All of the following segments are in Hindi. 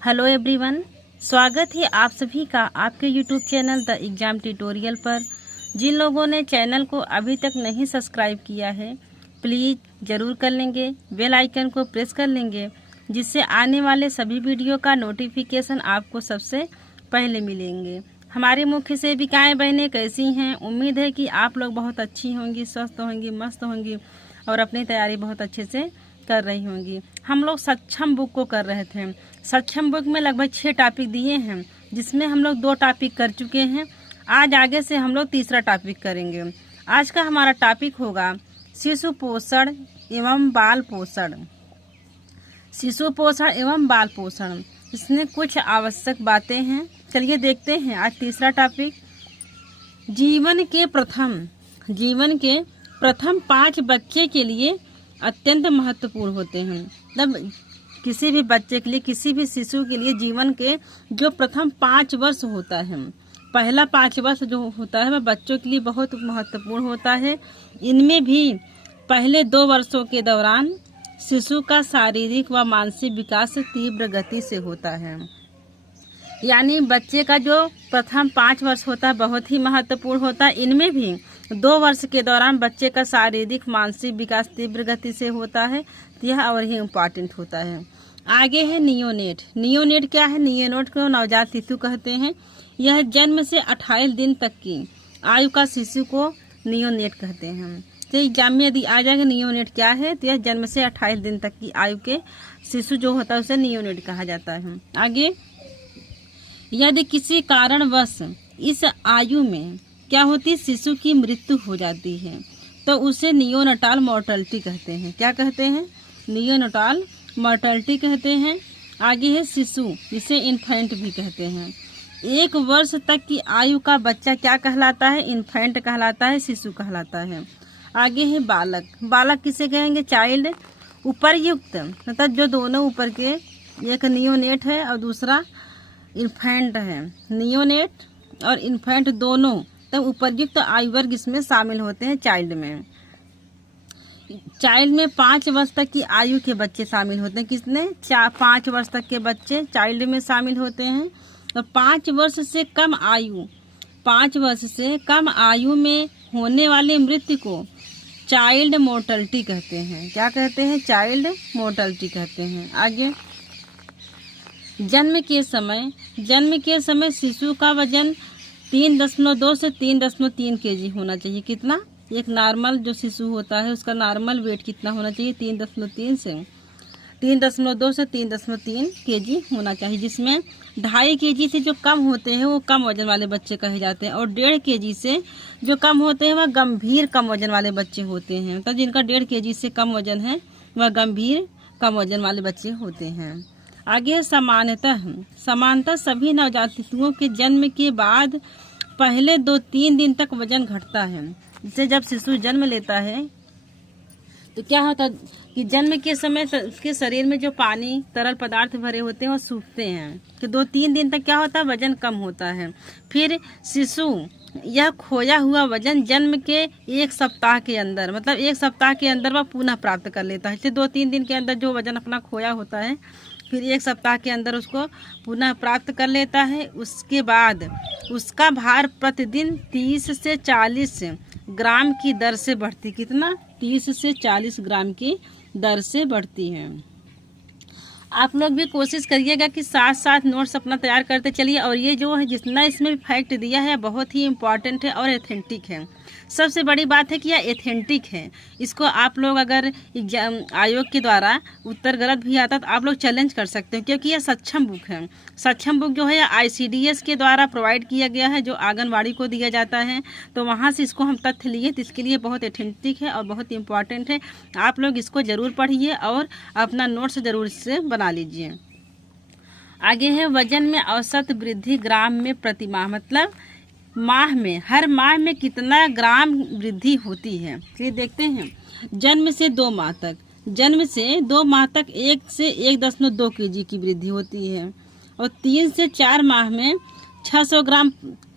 हेलो एवरीवन, स्वागत है आप सभी का आपके YouTube channel the exam tutorial पर। जिन लोगों ने चैनल को अभी तक नहीं सब्सक्राइब किया है प्लीज़ ज़रूर कर लेंगे, बेल आइकन को प्रेस कर लेंगे, जिससे आने वाले सभी वीडियो का नोटिफिकेशन आपको सबसे पहले मिलेंगे। हमारी मुख्य सेविकाएँ बहनें कैसी हैं? उम्मीद है कि आप लोग बहुत अच्छी होंगी, स्वस्थ होंगी, मस्त होंगी और अपनी तैयारी बहुत अच्छे से कर रही होंगी। हम लोग सक्षम बुक को कर रहे थे। सक्षम बुक में लगभग 6 टॉपिक दिए हैं, जिसमें हम लोग 2 टॉपिक कर चुके हैं। आज आगे से हम लोग तीसरा टॉपिक करेंगे। आज का हमारा टॉपिक होगा शिशु पोषण एवं बाल पोषण। शिशु पोषण एवं बाल पोषण, इसमें कुछ आवश्यक बातें हैं। चलिए देखते हैं आज तीसरा टॉपिक। जीवन के प्रथम 5 बच्चे के लिए अत्यंत महत्वपूर्ण होते हैं। मतलब किसी भी बच्चे के लिए, किसी भी शिशु के लिए जीवन के जो प्रथम 5 वर्ष होता है, पहला 5 वर्ष जो होता है वह बच्चों के लिए बहुत महत्वपूर्ण होता है। इनमें भी पहले 2 वर्षों के दौरान शिशु का शारीरिक व मानसिक विकास तीव्र गति से होता है। यानी बच्चे का जो प्रथम 5 वर्ष होता है बहुत ही महत्वपूर्ण होता है। इनमें भी 2 वर्ष के दौरान बच्चे का शारीरिक मानसिक विकास तीव्र गति से होता है। यह और ही इम्पॉर्टेंट होता है। आगे है नियोनेट। नियोनेट क्या है? नियोनेट को नवजात शिशु कहते हैं। यह जन्म से 28 दिन तक की आयु का शिशु को नियोनेट कहते हैं। तो एग्जाम में यदि आ जाएगा नियोनेट क्या है, तो यह जन्म से 28 दिन तक की आयु के शिशु जो होता है उसे नियोनेट कहा जाता है। आगे, यदि किसी कारणवश इस आयु में क्या होती है, शिशु की मृत्यु हो जाती है, तो उसे नियोनटाल मॉर्टलिटी कहते हैं। क्या कहते हैं? नियोनटाल मॉर्टलिटी कहते हैं। आगे है शिशु, जिसे इन्फेंट भी कहते हैं। 1 वर्ष तक की आयु का बच्चा क्या कहलाता है? इन्फेंट कहलाता है, शिशु कहलाता है। आगे है बालक। बालक किसे कहेंगे? चाइल्ड। उपर्युक्त मतलब जो दोनों ऊपर के, एक नियोनेट है और दूसरा इन्फेंट है। नियोनेट और इन्फेंट दोनों तब उपर्युक्त आयु वर्ग इसमें शामिल होते हैं। चाइल्ड में 5 वर्ष तक की आयु के बच्चे शामिल होते हैं। किसने? 5 वर्ष तक के बच्चे चाइल्ड में शामिल होते हैं। और 5 वर्ष से कम आयु में होने वाले मृत्यु को चाइल्ड मोर्टलिटी कहते हैं। क्या कहते हैं? चाइल्ड मोर्टलिटी कहते हैं। आगे, जन्म के समय शिशु का वजन 3.2 से 3.3 केजी होना चाहिए। कितना? एक नॉर्मल जो शिशु होता है उसका नॉर्मल वेट कितना होना चाहिए? 3.2 से 3.3 केजी होना चाहिए, जिसमें 2.5 केजी से जो कम होते हैं वो कम वजन वाले बच्चे कहे जाते हैं, और 1.5 केजी से जो कम होते हैं वह गंभीर कम वजन वाले बच्चे होते हैं। तो जिनका 1.5 केजी से कम वजन है वह गंभीर कम वजन वाले बच्चे होते हैं। आगे समानतः सभी नवजात शिशुओं के जन्म के बाद पहले 2-3 दिन तक वजन घटता है। जैसे जब शिशु जन्म लेता है तो क्या होता है कि जन्म के समय उसके शरीर में जो पानी तरल पदार्थ भरे होते हैं वो सूखते हैं। कि 2-3 दिन तक क्या होता है? वजन कम होता है। फिर शिशु यह खोया हुआ वजन जन्म के 1 सप्ताह के अंदर, मतलब 1 सप्ताह के अंदर वह पुनः प्राप्त कर लेता है। जैसे 2-3 दिन के अंदर जो वजन अपना खोया होता है, फिर 1 सप्ताह के अंदर उसको पुनः प्राप्त कर लेता है। उसके बाद उसका भार प्रतिदिन 30 से 40 ग्राम की दर से बढ़ती। कितना? 30 से 40 ग्राम की दर से बढ़ती है। आप लोग भी कोशिश करिएगा कि साथ साथ नोट्स अपना तैयार करते चलिए। और ये जो है जितना इसमें फैक्ट दिया है बहुत ही इम्पॉर्टेंट है और एथेंटिक है। सबसे बड़ी बात है कि यह एथेंटिक है। इसको आप लोग अगर एग्जाम आयोग के द्वारा उत्तर गलत भी आता तो आप लोग चैलेंज कर सकते हैं, क्योंकि यह सक्षम बुक है। सक्षम बुक जो है ICDS के द्वारा प्रोवाइड किया गया है, जो आंगनवाड़ी को दिया जाता है। तो वहाँ से इसको हम तथ्य लिए, तो इसके लिए बहुत एथेंटिक है और बहुत इम्पॉर्टेंट है। आप लोग इसको ज़रूर पढ़िए और अपना नोट्स ज़रूर इससे बना लीजिए। आगे है वजन में औसत वृद्धि ग्राम में प्रति माह, मतलब हर माह में कितना ग्राम वृद्धि होती है। ये देखते हैं। जन्म से 2 माह तक 1 से 1.2 केजी की वृद्धि होती है, और 3 से 4 माह में 600 ग्राम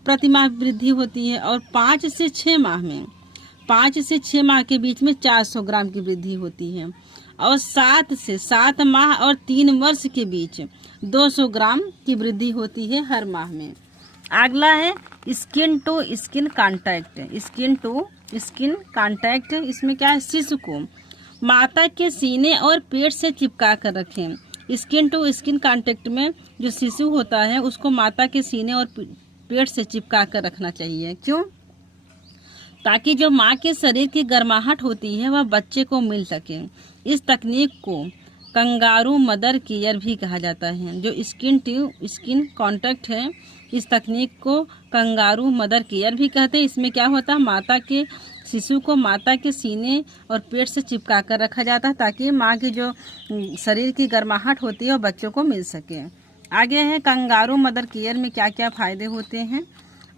प्रति माह वृद्धि होती है, और 5 से 6 माह के बीच में 400 ग्राम की वृद्धि होती है, और 7 माह और 3 वर्ष के बीच 200 ग्राम की वृद्धि होती है हर माह में। अगला है skin to skin contact. Skin to skin contact, इसमें क्या है, शिशु को माता के सीने और पेट से चिपका कर रखें। स्किन टू स्किन कांटेक्ट में जो शिशु होता है उसको माता के सीने और पेट से चिपका कर रखना चाहिए। क्यों? ताकि जो माँ के शरीर की गर्माहट होती है वह बच्चे को मिल सके। इस तकनीक को कंगारू मदर केयर भी कहा जाता है। जो स्किन टू स्किन कांटेक्ट है, इस तकनीक को कंगारू मदर केयर भी कहते हैं। इसमें क्या होता है, शिशु को माता के सीने और पेट से चिपका कर रखा जाता है ताकि माँ की जो शरीर की गर्माहट होती है वो बच्चों को मिल सके। आगे है कंगारू मदर केयर में क्या क्या फायदे होते हैं।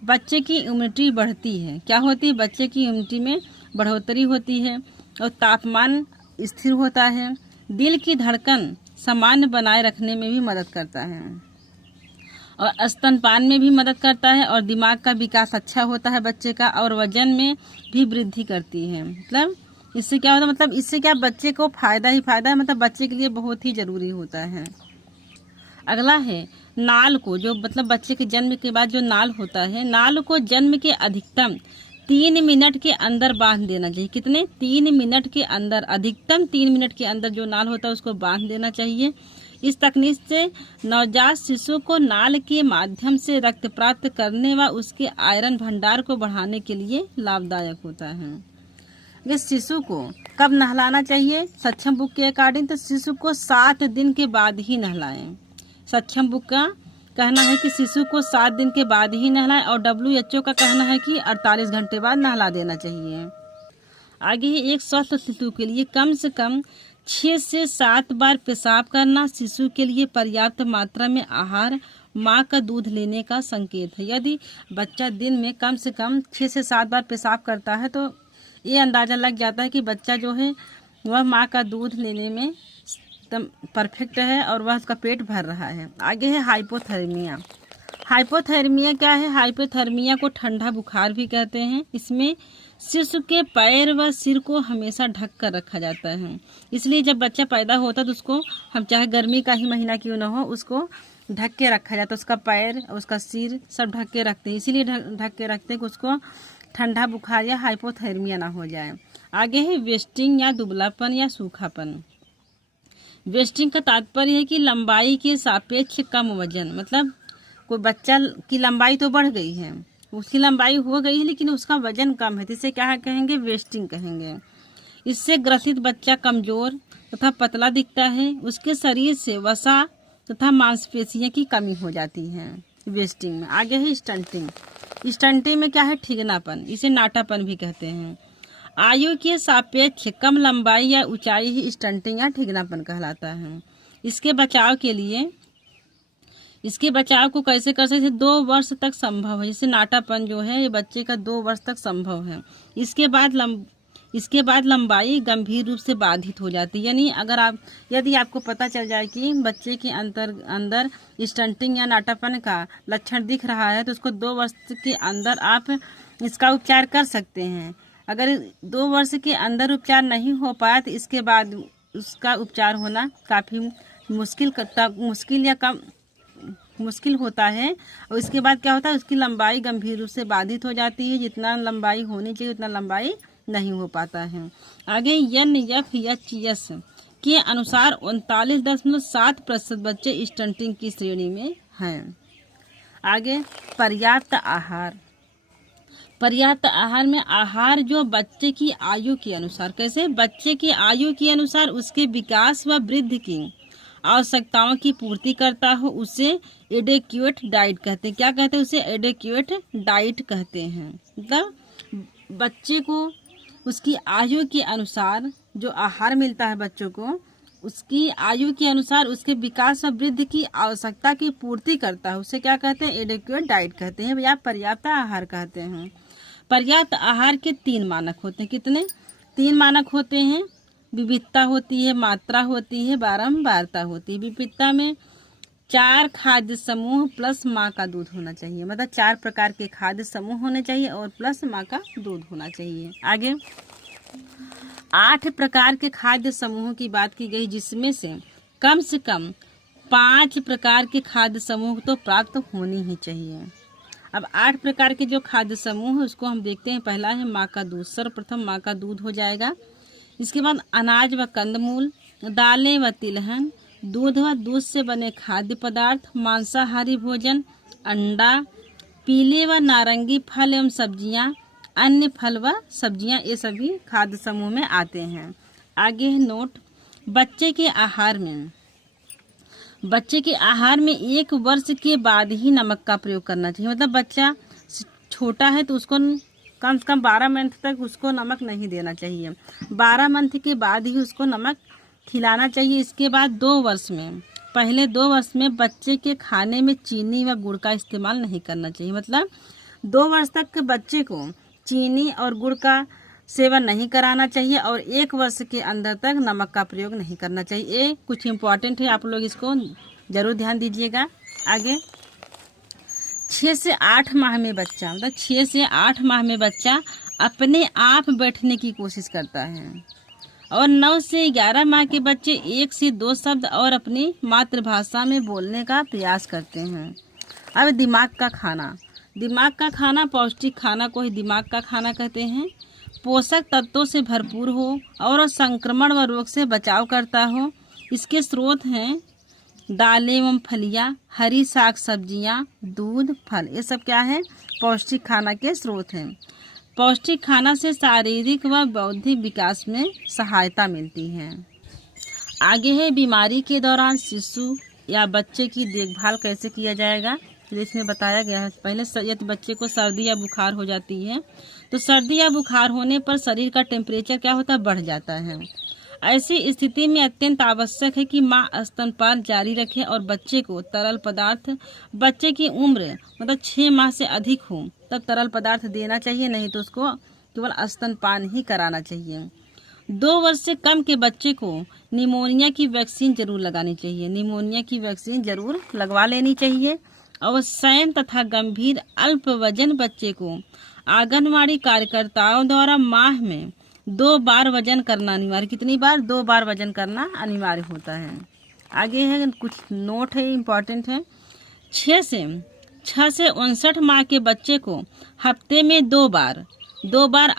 बच्चे की इम्यूनिटी बढ़ती है। क्या होती है? बच्चे की इम्यूनिटी में बढ़ोतरी होती है और तापमान स्थिर होता है। दिल की धड़कन सामान्य बनाए रखने में भी मदद करता है और स्तनपान में भी मदद करता है और दिमाग का विकास अच्छा होता है बच्चे का और वजन में भी वृद्धि करती है। मतलब इससे क्या होता है, मतलब इससे क्या बच्चे को फायदा ही फायदा है, मतलब बच्चे के लिए बहुत ही जरूरी होता है। अगला है नाल को, जो मतलब बच्चे के जन्म के बाद जो नाल होता है, नाल को जन्म के अधिकतम 3 मिनट के अंदर बांध देना चाहिए। कितने? 3 मिनट के अंदर, अधिकतम 3 मिनट के अंदर जो नाल होता है उसको बांध देना चाहिए। इस तकनीक से नवजात शिशु को नाल के माध्यम से रक्त प्राप्त करने व उसके आयरन भंडार को बढ़ाने के लिए लाभदायक होता है। ये शिशु को कब नहलाना चाहिए? सक्षम बुक के अकॉर्डिंग तो शिशु को 7 दिन के बाद ही नहलाएं। सक्षम बुक का कहना है कि शिशु को 7 दिन के बाद ही नहलाएं और WHO का कहना है कि 48 घंटे बाद नहला देना चाहिए। आगे ही एक स्वस्थ शिशु के लिए कम से कम 6 से 7 बार पेशाब करना शिशु के लिए पर्याप्त मात्रा में आहार, माँ का दूध लेने का संकेत है। यदि बच्चा दिन में कम से कम 6 से 7 बार पेशाब करता है तो ये अंदाज़ा लग जाता है कि बच्चा जो है वह माँ का दूध लेने में एकदम परफेक्ट है और वह उसका पेट भर रहा है। आगे है हाइपोथर्मिया। हाइपोथर्मिया क्या है? हाइपोथर्मिया को ठंडा बुखार भी कहते हैं। इसमें शिशु के पैर व सिर को हमेशा ढक कर रखा जाता है। इसलिए जब बच्चा पैदा होता है तो उसको हम चाहे गर्मी का ही महीना क्यों ना हो उसको ढक के रखा जाता है। उसका पैर, उसका सिर सब ढक के रखते हैं। इसीलिए ढक के रखते हैं कि उसको ठंडा बुखार या हाइपोथर्मिया ना हो जाए। आगे है वेस्टिंग या दुबलापन या सूखापन। वेस्टिंग का तात्पर्य है कि लंबाई के सापेक्ष कम वजन। मतलब कोई बच्चा की लंबाई तो बढ़ गई है, उसकी लंबाई हो गई है लेकिन उसका वजन कम है, तो इसे क्या कहेंगे? वेस्टिंग कहेंगे। इससे ग्रसित बच्चा कमजोर तथा पतला दिखता है। उसके शरीर से वसा तथा मांसपेशियों की कमी हो जाती है वेस्टिंग में। आगे है स्टंटिंग। स्टंटिंग में क्या है? ठिगनापन, इसे नाटापन भी कहते हैं। आयु के सापेक्ष कम लंबाई या ऊंचाई ही स्टंटिंग या ठिगनापन कहलाता है। इसके बचाव को कैसे कर सकते? 2 वर्ष तक संभव है। जैसे नाटापन जो है ये बच्चे का 2 वर्ष तक संभव है। इसके बाद लंबाई गंभीर रूप से बाधित हो जाती है। यानी यदि आपको पता चल जाए कि बच्चे के अंदर स्टंटिंग या नाटापन का लक्षण दिख रहा है तो उसको 2 वर्ष के अंदर आप इसका उपचार कर सकते हैं। अगर 2 वर्ष के अंदर उपचार नहीं हो पाया तो इसके बाद उसका उपचार होना काफ़ी मुश्किल होता है। और इसके बाद क्या होता है? उसकी लंबाई गंभीर रूप से बाधित हो जाती है। जितना लंबाई होनी चाहिए उतना लंबाई नहीं हो पाता है। आगे NFHS के अनुसार 39.7% बच्चे स्टंटिंग की श्रेणी में हैं। आगे पर्याप्त आहार। पर्याप्त आहार में आहार जो बच्चे की आयु के अनुसार, कैसे? बच्चे की आयु के अनुसार उसके विकास व वृद्धि की आवश्यकताओं की पूर्ति करता हो उसे एडेक्वेट डाइट कहते हैं। क्या कहते हैं? उसे एडेक्वेट डाइट कहते हैं। मतलब बच्चे को उसकी आयु के अनुसार जो आहार मिलता है बच्चों को, उसकी आयु के अनुसार उसके विकास और वृद्धि की आवश्यकता की पूर्ति करता है, उसे क्या कहते हैं? एडेक्वेट डाइट कहते हैं या पर्याप्त आहार कहते हैं। पर्याप्त आहार के 3 मानक होते हैं। कितने? 3 मानक होते हैं। विविधता होती है, मात्रा होती है, बारंबारता होती है। विविधता में 4 खाद्य समूह प्लस माँ का दूध होना चाहिए। मतलब 4 प्रकार के खाद्य समूह होने चाहिए और प्लस माँ का दूध होना चाहिए। आगे 8 प्रकार के खाद्य समूहों की बात की गई, जिसमें से कम 5 प्रकार के खाद्य समूह तो प्राप्त होनी ही चाहिए। अब 8 प्रकार के जो खाद्य समूह है उसको हम देखते हैं। पहला है माँ का दूध, सर्वप्रथम माँ का दूध हो जाएगा। इसके बाद अनाज व कंदमूल, दालें व तिलहन, दूध व दूध से बने खाद्य पदार्थ, मांसाहारी भोजन, अंडा, पीले व नारंगी फल एवं सब्जियां, अन्य फल व सब्जियां, ये सभी खाद्य समूह में आते हैं। आगे है नोट, बच्चे के आहार में 1 वर्ष के बाद ही नमक का प्रयोग करना चाहिए। मतलब बच्चा छोटा है तो उसको कम से कम 12 मंथ तक उसको नमक नहीं देना चाहिए। 12 मंथ के बाद ही उसको नमक खिलाना चाहिए। इसके बाद 2 वर्ष में, पहले 2 वर्ष में बच्चे के खाने में चीनी व गुड़ का इस्तेमाल नहीं करना चाहिए। मतलब 2 वर्ष तक के बच्चे को चीनी और गुड़ का सेवन नहीं कराना चाहिए और 1 वर्ष के अंदर तक नमक का प्रयोग नहीं करना चाहिए। ये कुछ इम्पोर्टेंट है, आप लोग इसको जरूर ध्यान दीजिएगा। आगे 6 से 8 माह में बच्चा, मतलब 6 से 8 माह में बच्चा अपने आप बैठने की कोशिश करता है और 9 से 11 माह के बच्चे 1 से 2 शब्द और अपनी मातृभाषा में बोलने का प्रयास करते हैं। अब दिमाग का खाना पौष्टिक खाना को ही दिमाग का खाना कहते हैं। पोषक तत्वों से भरपूर हो और संक्रमण व रोग से बचाव करता हो। इसके स्रोत हैं दालें एवं फलियां, हरी साग सब्जियां, दूध, फल, ये सब क्या है? पौष्टिक खाना के स्रोत हैं। पौष्टिक खाना से शारीरिक व बौद्धिक विकास में सहायता मिलती है। आगे है बीमारी के दौरान शिशु या बच्चे की देखभाल कैसे किया जाएगा, इसमें बताया गया है। पहले यदि बच्चे को सर्दी या बुखार हो जाती है तो सर्दी या बुखार होने पर शरीर का टेम्परेचर क्या होता है? बढ़ जाता है। ऐसी स्थिति में अत्यंत आवश्यक है कि माँ स्तनपान जारी रखे और बच्चे को तरल पदार्थ, बच्चे की उम्र मतलब 6 माह से अधिक हो तब तरल पदार्थ देना चाहिए, नहीं तो उसको केवल स्तनपान ही कराना चाहिए। 2 वर्ष से कम के बच्चे को निमोनिया की वैक्सीन जरूर लगानी चाहिए। निमोनिया की वैक्सीन जरूर लगवा लेनी चाहिए। और सैन तथा गंभीर अल्प वजन बच्चे को आंगनवाड़ी कार्यकर्ताओं द्वारा माह में 2 बार वजन करना अनिवार्य। कितनी बार? 2 बार वजन करना अनिवार्य होता है। आगे है कुछ नोट है, इम्पोर्टेंट है। 6 से 59 माह के बच्चे को हफ्ते में 2 बार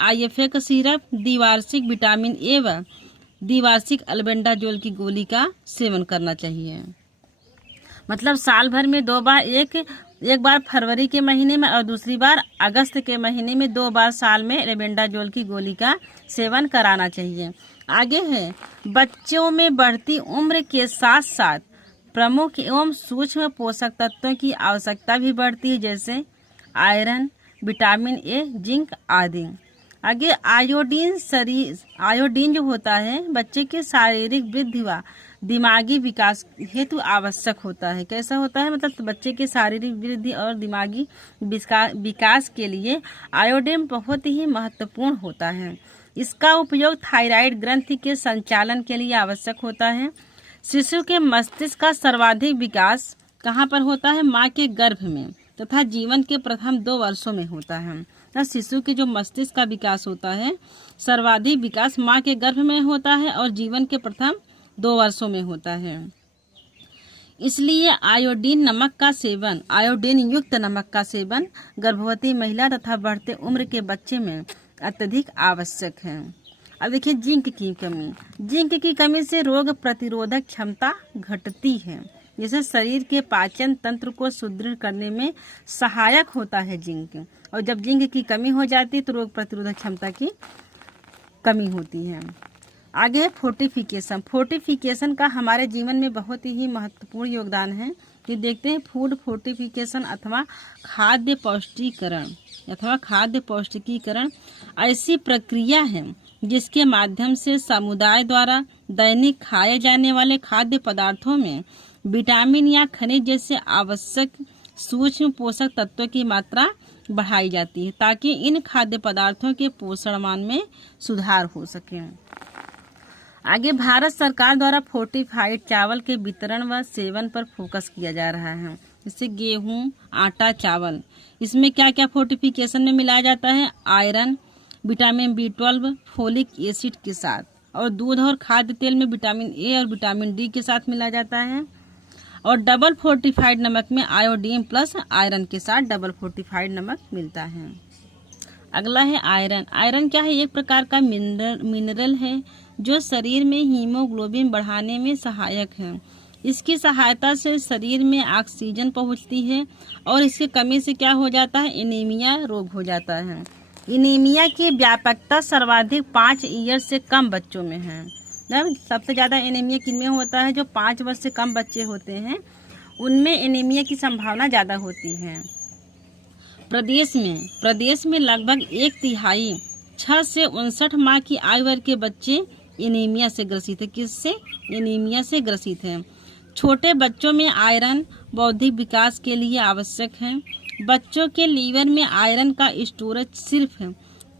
IFA का सिरप, द्विवार्षिक विटामिन ए व द्विवार्षिक अल्बेंडाजोल की गोली का सेवन करना चाहिए। मतलब साल भर में 2 बार, एक बार फरवरी के महीने में और दूसरी बार अगस्त के महीने में 2 बार साल में एल्बेंडाजोल की गोली का सेवन कराना चाहिए। आगे है बच्चों में बढ़ती उम्र के साथ साथ प्रमुख एवं सूक्ष्म पोषक तत्वों की आवश्यकता भी बढ़ती है, जैसे आयरन, विटामिन ए, जिंक आदि। आगे आयोडीन जो होता है बच्चे के शारीरिक वृद्धि व दिमागी विकास हेतु आवश्यक होता है। कैसा होता है? मतलब बच्चे के शारीरिक वृद्धि और दिमागी विकास के लिए आयोडीन बहुत ही महत्वपूर्ण होता है। इसका उपयोग थायराइड ग्रंथि के संचालन के लिए आवश्यक होता है। शिशु के मस्तिष्क का सर्वाधिक विकास कहाँ पर होता है? माँ के गर्भ में तथा जीवन के प्रथम 2 वर्षों में होता है। तो शिशु के जो मस्तिष्क का विकास होता है, सर्वाधिक विकास माँ के गर्भ में होता है और जीवन के प्रथम 2 वर्षों में होता है। इसलिए आयोडीन युक्त नमक का सेवन गर्भवती महिला तथा बढ़ते उम्र के बच्चे में अत्यधिक आवश्यक है। अब देखिए जिंक की कमी से रोग प्रतिरोधक क्षमता घटती है। जैसे शरीर के पाचन तंत्र को सुदृढ़ करने में सहायक होता है जिंक, और जब जिंक की कमी हो जाती है तो रोग प्रतिरोधक क्षमता की कमी होती है। आगे है फोर्टिफिकेशन का हमारे जीवन में बहुत ही महत्वपूर्ण योगदान है। कि देखते हैं फूड फोर्टिफिकेशन अथवा खाद्य पौष्टिकीकरण ऐसी प्रक्रिया है जिसके माध्यम से समुदाय द्वारा दैनिक खाए जाने वाले खाद्य पदार्थों में विटामिन या खनिज जैसे आवश्यक सूक्ष्म पोषक तत्वों की मात्रा बढ़ाई जाती है, ताकि इन खाद्य पदार्थों के पोषण मान में सुधार हो सके। आगे भारत सरकार द्वारा फोर्टिफाइड चावल के वितरण व सेवन पर फोकस किया जा रहा है। जैसे गेहूं, आटा, चावल, इसमें क्या क्या फोर्टिफिकेशन में मिलाया जाता है? Iron, vitamin B12 folic acid के साथ, और दूध और खाद्य तेल में विटामिन ए और विटामिन डी के साथ मिला जाता है। और डबल फोर्टिफाइड नमक में आयोडीन प्लस आयरन के साथ डबल फोर्टिफाइड नमक मिलता है। अगला है आयरन। आयरन क्या है? एक प्रकार का मिनरल है जो शरीर में हीमोग्लोबिन बढ़ाने में सहायक है। इसकी सहायता से शरीर में ऑक्सीजन पहुंचती है और इसकी कमी से क्या हो जाता है? एनीमिया रोग हो जाता है। एनीमिया की व्यापकता सर्वाधिक 5 ईयर से कम बच्चों में है। सबसे ज़्यादा एनीमिया किनमें होता है? जो 5 वर्ष से कम बच्चे होते हैं उनमें एनीमिया की संभावना ज़्यादा होती है। प्रदेश में लगभग 1/3 6 से 59 माह की आयु वर्ग के बच्चे एनीमिया से ग्रसित है। किससे? एनीमिया से ग्रसित है। छोटे बच्चों में आयरन बौद्धिक विकास के लिए आवश्यक है। बच्चों के लीवर में आयरन का स्टोरेज सिर्फ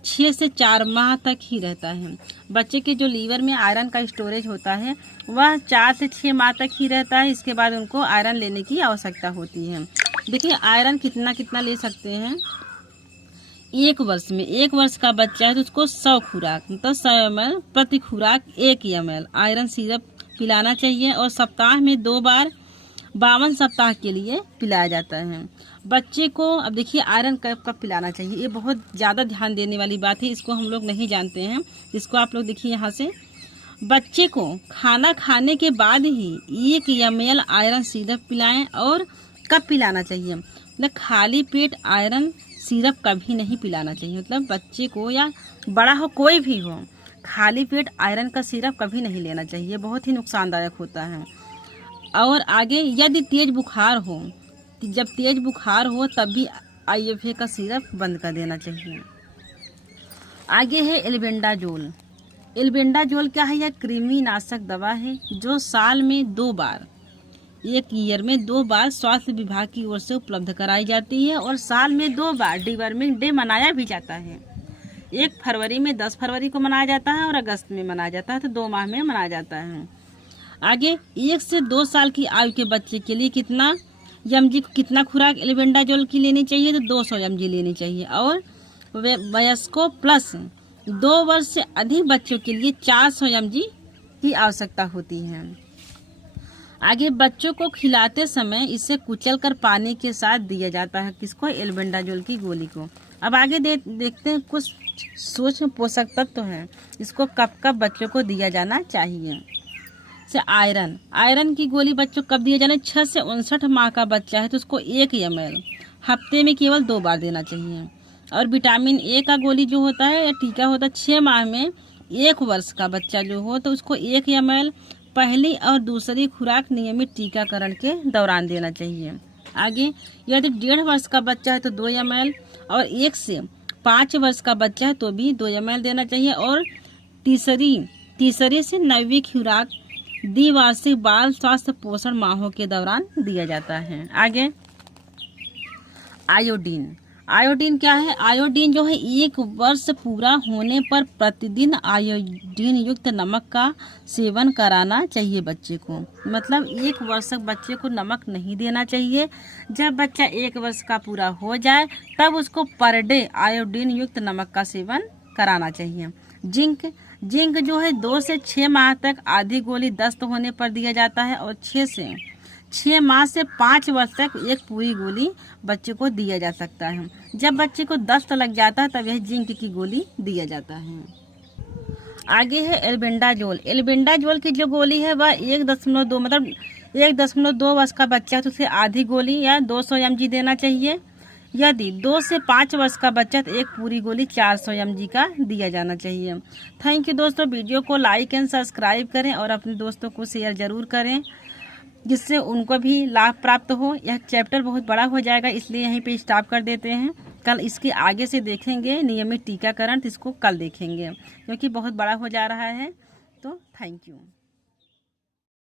6 से 4 माह तक ही रहता है। बच्चे के जो लीवर में आयरन का स्टोरेज होता है वह 4 से 6 माह तक ही रहता है। इसके बाद उनको आयरन लेने की आवश्यकता होती है। देखिए आयरन कितना कितना ले सकते हैं? 1 वर्ष में, 1 वर्ष का बच्चा है तो उसको 100 खुराक मतलब 100 ml प्रति खुराक 1 ml आयरन सिरप पिलाना चाहिए। और सप्ताह में 2 बार 52 सप्ताह के लिए पिलाया जाता है। बच्चे को अब देखिए आयरन कब कब पिलाना चाहिए, ये बहुत ज़्यादा ध्यान देने वाली बात है। इसको हम लोग नहीं जानते हैं। इसको आप लोग देखिए यहाँ से, बच्चे को खाना खाने के बाद ही 1 ml आयरन सिरप पिलाएं। और कब पिलाना चाहिए? मतलब खाली पेट आयरन सिरप कभी नहीं पिलाना चाहिए। मतलब बच्चे को या बड़ा हो कोई भी हो, खाली पेट आयरन का सिरप कभी नहीं लेना चाहिए, बहुत ही नुकसानदायक होता है। और आगे यदि तेज बुखार हो, जब तेज बुखार हो तब भी IFA का सिरप बंद कर देना चाहिए। आगे है एल्बेंडाजोल। एल्बेंडाजोल क्या है? यह कृमिनाशक दवा है जो साल में 2 बार, 1 ईयर में 2 बार स्वास्थ्य विभाग की ओर से उपलब्ध कराई जाती है। और साल में 2 बार डिवर्मिंग डे मनाया भी जाता है। 1 फरवरी में, 10 फरवरी को मनाया जाता है और अगस्त में मनाया जाता है, तो 2 माह में मनाया जाता है। आगे 1 से 2 साल की आयु के बच्चे के लिए कितना mg को कितना खुराक एल्बेंडाजोल की लेनी चाहिए? तो 200 mg लेनी चाहिए। और वयस्कों प्लस 2 वर्ष से अधिक बच्चों के लिए 400 mg की आवश्यकता होती है। आगे बच्चों को खिलाते समय इसे कुचलकर पानी के साथ दिया जाता है। किसको? एल्बेंडाजोल की गोली को। अब आगे देखते हैं कुछ सूक्ष्म पोषक तत्व हैं, इसको कब कब बच्चों को दिया जाना चाहिए। से आयरन की गोली बच्चों को कब दिया जाना? 6 से 59 माह का बच्चा है तो उसको 1 ml हफ्ते में केवल 2 बार देना चाहिए। और विटामिन ए का गोली जो होता है या टीका होता है 6 माह में, 1 वर्ष का बच्चा जो हो तो उसको 1 ml पहली और दूसरी खुराक नियमित टीकाकरण के दौरान देना चाहिए। आगे यदि 1.5 वर्ष का बच्चा है तो 2 ml, और 1 से 5 वर्ष का बच्चा है तो भी 2 ml देना चाहिए। और तीसरी से 9वीं खुराक द्विवार्षिक बाल स्वास्थ्य पोषण माहों के दौरान दिया जाता है। आगे आयोडीन क्या है? आयोडीन जो है 1 वर्ष पूरा होने पर प्रतिदिन आयोडीन युक्त नमक का सेवन कराना चाहिए बच्चे को। मतलब 1 वर्ष तक बच्चे को नमक नहीं देना चाहिए। जब बच्चा 1 वर्ष का पूरा हो जाए तब उसको पर डे आयोडीन युक्त नमक का सेवन कराना चाहिए। जिंक जो है 2 से 6 माह तक आधी गोली दस्त होने पर दिया जाता है। और 6 माह से 5 वर्ष तक 1 पूरी गोली बच्चे को दिया जा सकता है। जब बच्चे को दस्त लग जाता है तब यह जिंक की गोली दिया जाता है। आगे है एल्बेंडाजोल की जो गोली है वह 1.2 मतलब 1.2 वर्ष का बच्चा है तो उसे आधी गोली या 200 mg देना चाहिए। यदि 2 से 5 वर्ष का बच्चा तो 1 पूरी गोली 400 mg का दिया जाना चाहिए। थैंक यू दोस्तों। वीडियो को लाइक एंड सब्सक्राइब करें और अपने दोस्तों को शेयर ज़रूर करें जिससे उनको भी लाभ प्राप्त हो। यह चैप्टर बहुत बड़ा हो जाएगा इसलिए यहीं पे स्टॉप कर देते हैं। कल इसके आगे से देखेंगे नियमित टीकाकरण, तो इसको कल देखेंगे क्योंकि बहुत बड़ा हो जा रहा है। तो थैंक यू।